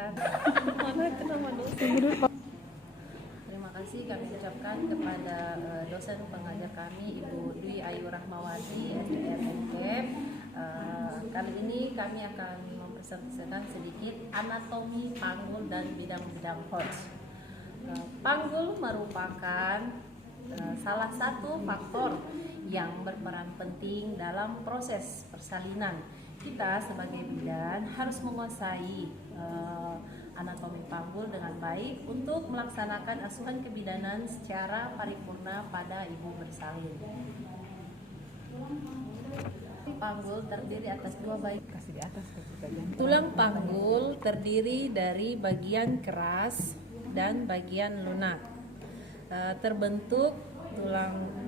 makan. Terima kasih kami ucapkan kepada dosen pengajar kami Ibu Dwi Ayu Rahmawati SDR Unkep. Kali ini kami akan mempresentasikan sedikit anatomi panggul dan bidang-bidang Hodge. Panggul merupakan salah satu faktor yang berperan penting dalam proses persalinan. Kita sebagai bidan harus menguasai anatomi panggul dengan baik untuk melaksanakan asuhan kebidanan secara paripurna pada ibu bersalin. Panggul terdiri atas dua bagian. Tulang panggul terdiri dari bagian keras dan bagian lunak.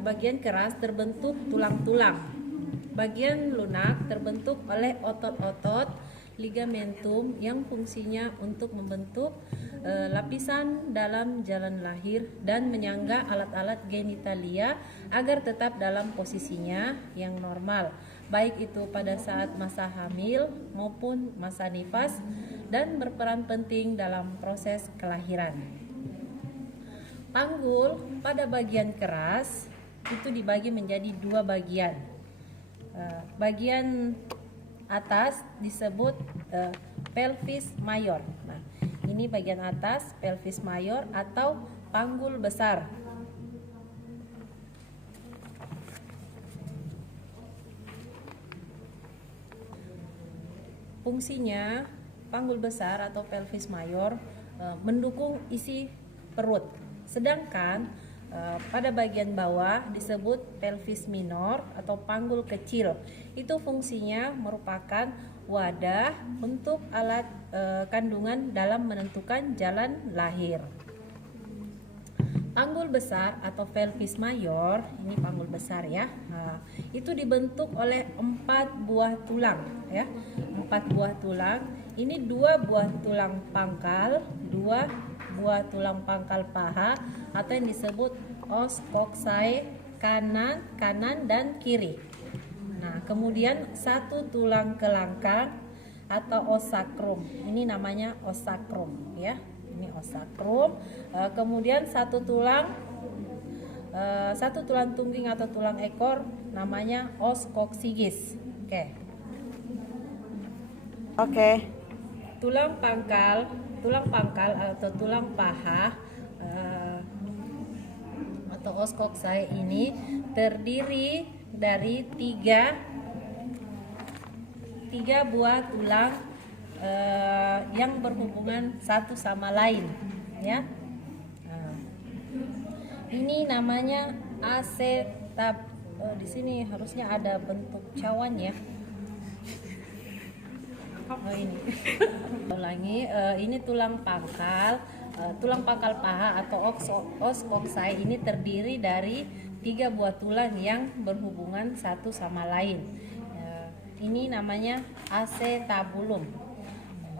Bagian keras terbentuk tulang-tulang. Bagian lunak terbentuk oleh otot-otot ligamentum yang fungsinya untuk membentuk lapisan dalam jalan lahir dan menyangga alat-alat genitalia agar tetap dalam posisinya yang normal, baik itu pada saat masa hamil maupun masa nifas, dan berperan penting dalam proses kelahiran. Panggul pada bagian keras itu dibagi menjadi dua bagian. Bagian atas disebut pelvis mayor. Nah, ini bagian atas pelvis mayor atau panggul besar. Fungsinya panggul besar atau pelvis mayor mendukung isi perut. Sedangkan pada bagian bawah disebut pelvis minor atau panggul kecil. Itu fungsinya merupakan wadah untuk alat kandungan dalam menentukan jalan lahir. Panggul besar atau pelvis mayor, ini panggul besar ya. Itu dibentuk oleh 4 buah tulang ya. 4 buah tulang. Ini 2 buah tulang pangkal, 2 buah tulang pangkal paha atau yang disebut os coxae kanan dan kiri. Nah, kemudian 1 tulang kelangkang atau os sacrum. Ini namanya os sacrum ya. Ini os sacrum. Kemudian 1 tulang tungging atau tulang ekor namanya os coccygeus. Oke. Tulang pangkal atau tulang paha atau os coxae ini terdiri dari tiga buah tulang yang berhubungan satu sama lain ya. Ini namanya acetab. Di sini harusnya ada bentuk cawan ya. Ini ulangi, ini tulang pangkal paha atau os coxae ini terdiri dari 3 buah tulang yang berhubungan satu sama lain. Ini namanya acetabulum.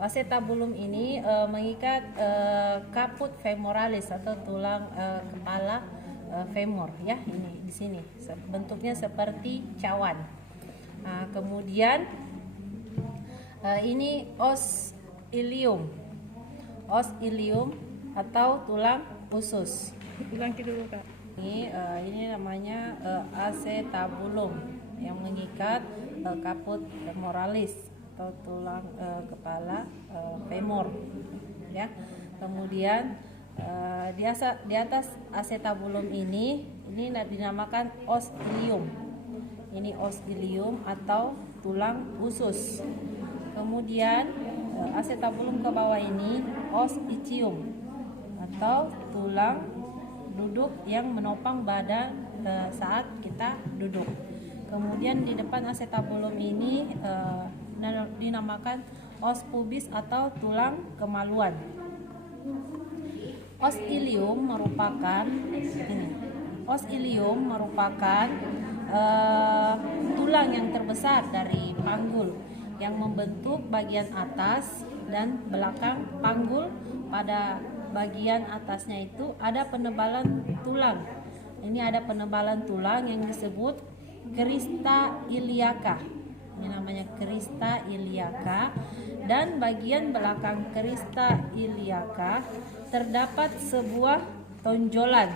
Acetabulum ini mengikat caput femoralis atau tulang kepala femur ya. Ini di sini bentuknya seperti cawan. Kemudian ini os ilium atau tulang usus. Ulangi dulu Kak. Ini namanya acetabulum yang mengikat caput femoralis atau tulang kepala femur ya. Kemudian di atas acetabulum ini dinamakan os ilium. Ini os ilium atau tulang usus. Kemudian acetabulum ke bawah ini os ischium atau tulang duduk yang menopang badan saat kita duduk. Kemudian di depan acetabulum ini dinamakan os pubis atau tulang kemaluan. Os ilium merupakan tulang yang terbesar dari panggul yang membentuk bagian atas dan belakang panggul. Pada bagian atasnya itu ada penebalan tulang. Ini ada penebalan tulang yang disebut crista iliaca. Ini namanya crista iliaca, dan bagian belakang crista iliaca terdapat sebuah tonjolan.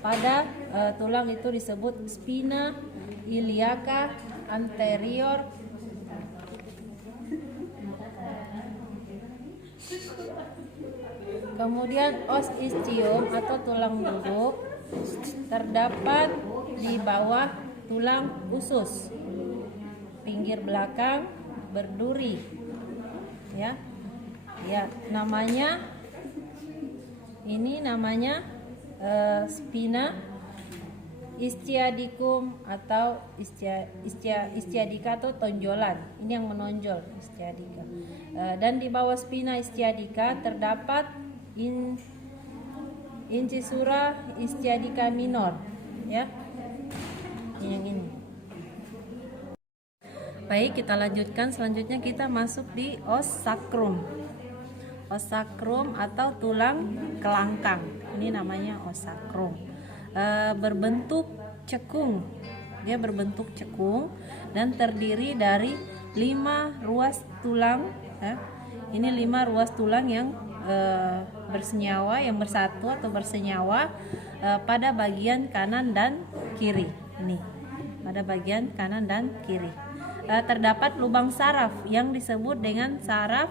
Pada tulang itu disebut spina iliaca anterior. Kemudian os ischium atau tulang duduk terdapat di bawah tulang usus, pinggir belakang berduri, ya. Namanya spina ischiadicum atau ischiadica atau tonjolan. Ini yang menonjol, ischiadica. Dan di bawah spina ischiadica terdapat incisura ischiadica minor, ya. Yang ini. Baik, kita lanjutkan. Selanjutnya kita masuk di os sacrum. Os sacrum atau tulang kelangkang. Ini namanya os sacrum. Berbentuk cekung. Dia berbentuk cekung dan terdiri dari 5 ruas tulang. Ini 5 ruas tulang yang bersenyawa, yang bersatu atau bersenyawa pada bagian kanan dan kiri. Ini pada bagian kanan dan kiri. Terdapat lubang saraf yang disebut dengan saraf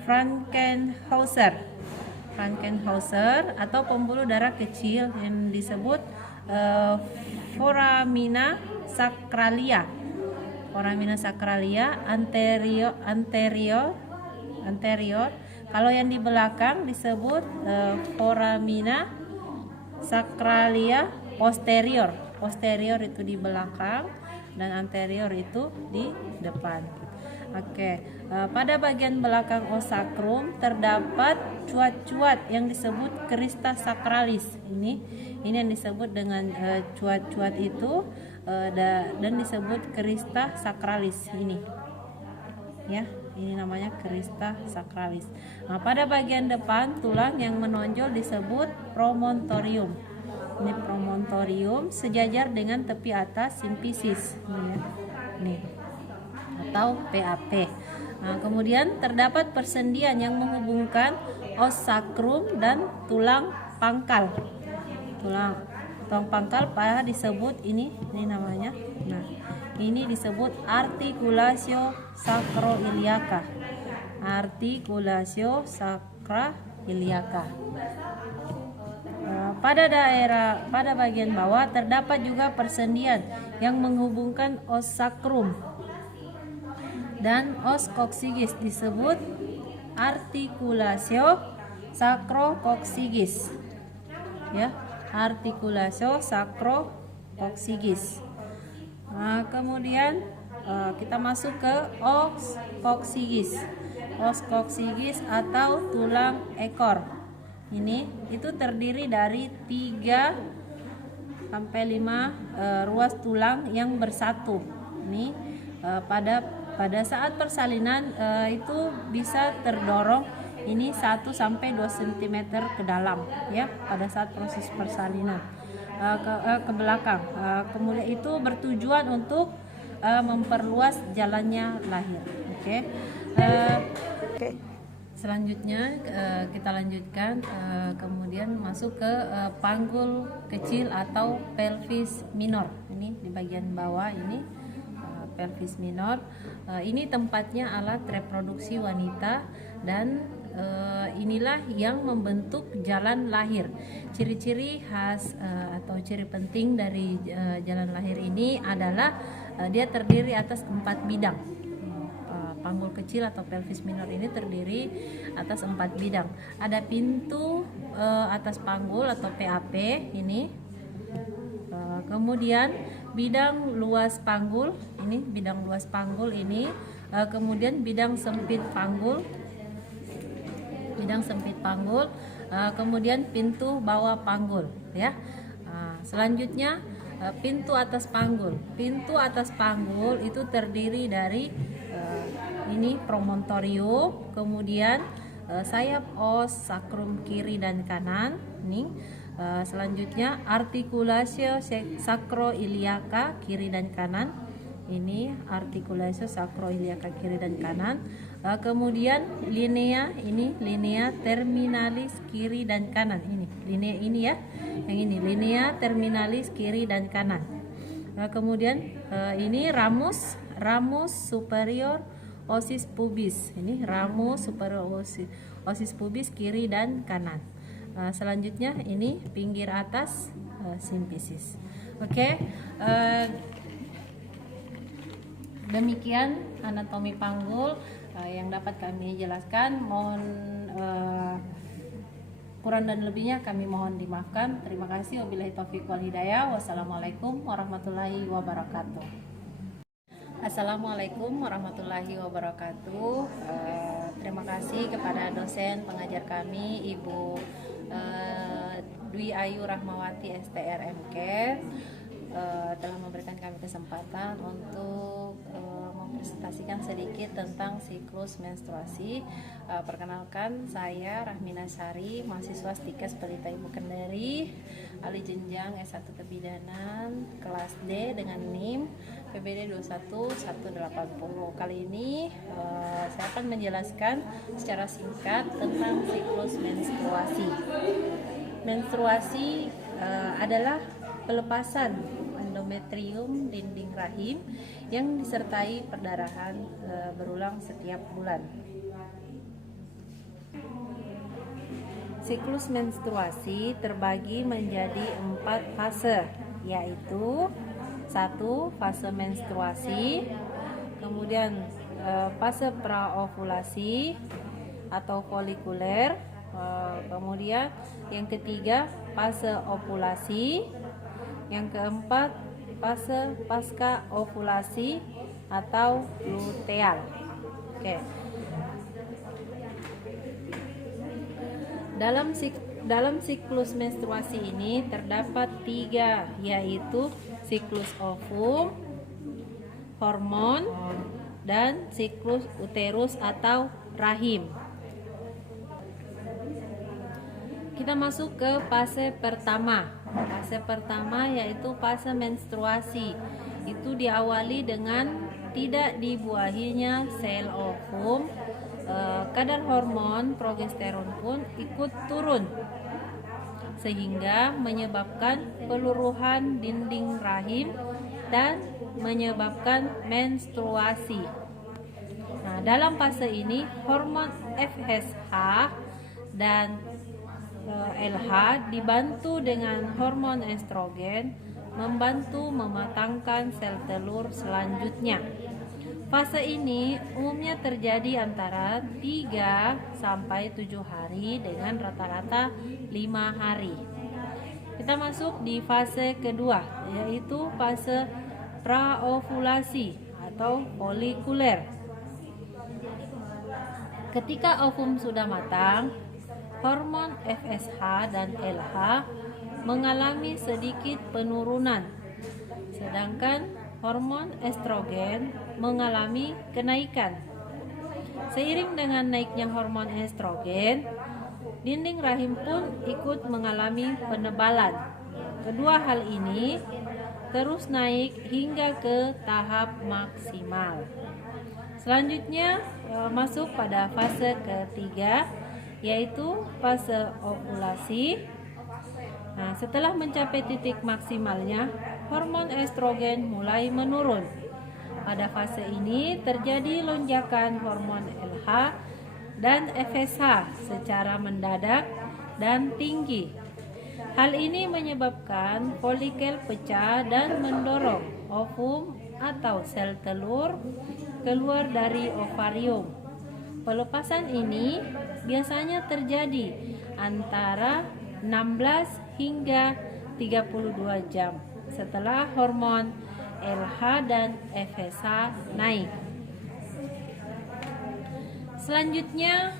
Frankenhauser atau pembuluh darah kecil yang disebut foramina sacralia. Foramina sacralia anterior. Kalau yang di belakang disebut foramina sacralia posterior. Posterior itu di belakang dan anterior itu di depan. Pada bagian belakang os sacrum terdapat cuat-cuat yang disebut crista sacralis. Ini yang disebut dengan cuat-cuat itu dan disebut crista sacralis ini. Ya, ini namanya crista sacralis. Pada bagian depan tulang yang menonjol disebut promontorium. Ini promontorium sejajar dengan tepi atas simfisis. Nih. Atau PAP. Kemudian terdapat persendian yang menghubungkan os sacrum dan tulang pangkal. Tulang pangkal pada disebut ini namanya. Ini disebut articulatio sacroiliaca. Articulatio sacroiliaca. Pada bagian bawah terdapat juga persendian yang menghubungkan os sacrum dan os coccygeus, disebut articulatio sacrococcygeus. Ya, articulatio sacrococcygeus. Kemudian kita masuk ke os coccygeus. Os coccygeus atau tulang ekor. Itu terdiri dari 3 sampai 5 ruas tulang yang bersatu. Ini pada saat persalinan itu bisa terdorong ini 1 sampai 2 cm ke dalam, ya, pada saat proses persalinan ke belakang. Kemudian itu bertujuan untuk memperluas jalannya lahir. Selanjutnya kita lanjutkan, kemudian masuk ke panggul kecil atau pelvis minor. Ini di bagian bawah ini pelvis minor. Ini tempatnya alat reproduksi wanita dan inilah yang membentuk jalan lahir. Ciri-ciri khas atau ciri penting dari jalan lahir ini adalah dia terdiri atas 4 bidang. Panggul kecil atau pelvis minor ini terdiri atas 4 bidang. Ada pintu atas panggul atau PAP ini. Kemudian bidang luas panggul ini, bidang luas panggul ini. Kemudian bidang sempit panggul. Kemudian pintu bawah panggul, ya. Selanjutnya pintu atas panggul. Pintu atas panggul itu terdiri dari ini promontorium, kemudian sayap os sacrum kiri dan kanan, ini Selanjutnya artikulasio sacroiliaca kiri dan kanan. Ini artikulasio sacroiliaca kiri dan kanan. Kemudian linea, ini linea terminalis kiri dan kanan. Ini linea ini ya, yang ini linea terminalis kiri dan kanan. Kemudian ini ramus superior osis pubis. Ini ramus superior osis pubis kiri dan kanan. Selanjutnya ini pinggir atas simfisis. Oke. Demikian anatomi panggul yang dapat kami jelaskan. Mohon kurang dan lebihnya kami mohon dimaafkan. Terima kasih. Wabillahi taufiq wal hidayah. Wassalamualaikum warahmatullahi wabarakatuh. Assalamualaikum warahmatullahi wabarakatuh. Terima kasih kepada dosen pengajar kami Ibu Dwi Ayu Rahmawati STRMK telah memberikan kami kesempatan untuk mempresentasikan sedikit tentang siklus menstruasi. Perkenalkan, saya Rahmina Sari, mahasiswa Stikes Pelita Ibu Kendari, ahli jenjang S1 Kebidanan, kelas D dengan NIM PBD 21180. Kali ini saya akan menjelaskan secara singkat tentang siklus menstruasi. Menstruasi adalah pelepasan endometrium dinding rahim yang disertai perdarahan berulang setiap bulan. Siklus menstruasi terbagi menjadi 4 fase, yaitu 1. Fase menstruasi, kemudian fase praovulasi atau folikuler, kemudian yang ketiga fase ovulasi, yang keempat fase pasca ovulasi atau luteal. Oke. Dalam siklus menstruasi ini terdapat 3, yaitu siklus ovum, hormon, dan siklus uterus atau rahim. Kita masuk ke fase pertama. Fase pertama yaitu fase menstruasi. Itu diawali dengan tidak dibuahinya sel ovum. Kadar hormon progesteron pun ikut turun, sehingga menyebabkan peluruhan dinding rahim dan menyebabkan menstruasi. Nah, dalam fase ini hormon FSH dan LH dibantu dengan hormon estrogen membantu mematangkan sel telur selanjutnya. Fase ini umumnya terjadi antara 3 sampai 7 hari dengan rata-rata 5 hari. Kita masuk di fase kedua, yaitu fase praovulasi atau folikuler. Ketika ovum sudah matang, hormon FSH dan LH mengalami sedikit penurunan, sedangkan hormon estrogen mengalami kenaikan. Seiring dengan naiknya hormon estrogen, dinding rahim pun ikut mengalami penebalan. Kedua hal ini terus naik hingga ke tahap maksimal. Selanjutnya masuk pada fase ketiga, yaitu fase ovulasi. Nah, setelah mencapai titik maksimalnya, hormon estrogen mulai menurun. Pada fase ini terjadi lonjakan hormon LH dan FSH secara mendadak dan tinggi. Hal ini menyebabkan folikel pecah dan mendorong ovum atau sel telur keluar dari ovarium. Pelepasan ini biasanya terjadi antara 16 hingga 32 jam setelah hormon LH dan FSH naik. Selanjutnya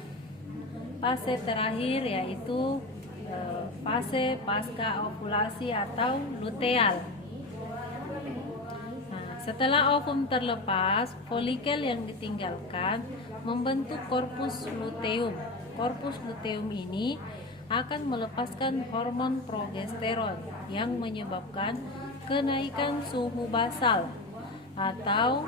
fase terakhir yaitu fase pasca ovulasi atau luteal. Setelah ovum terlepas, folikel yang ditinggalkan membentuk korpus luteum. Korpus luteum ini akan melepaskan hormon progesteron yang menyebabkan kenaikan suhu basal atau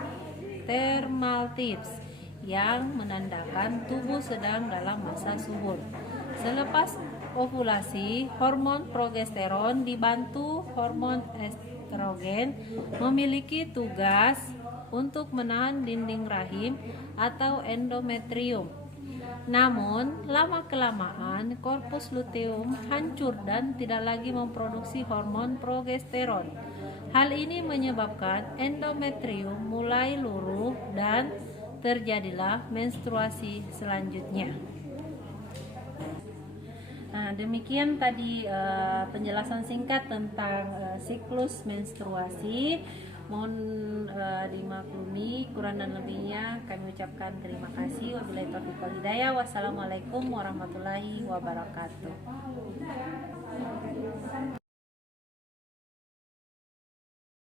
thermal tips yang menandakan tubuh sedang dalam masa subur. Selepas ovulasi, hormon progesteron dibantu hormon estrogen memiliki tugas untuk menahan dinding rahim atau endometrium. Namun, lama-kelamaan korpus luteum hancur dan tidak lagi memproduksi hormon progesteron. Hal ini menyebabkan endometrium mulai luruh dan terjadilah menstruasi selanjutnya. Nah, demikian tadi penjelasan singkat tentang siklus menstruasi. Mohon dimaklumi kurang dan lebihnya, kami ucapkan terima kasih. Wabillahi taufiq wal hidayah. Wassalamualaikum warahmatullahi wabarakatuh.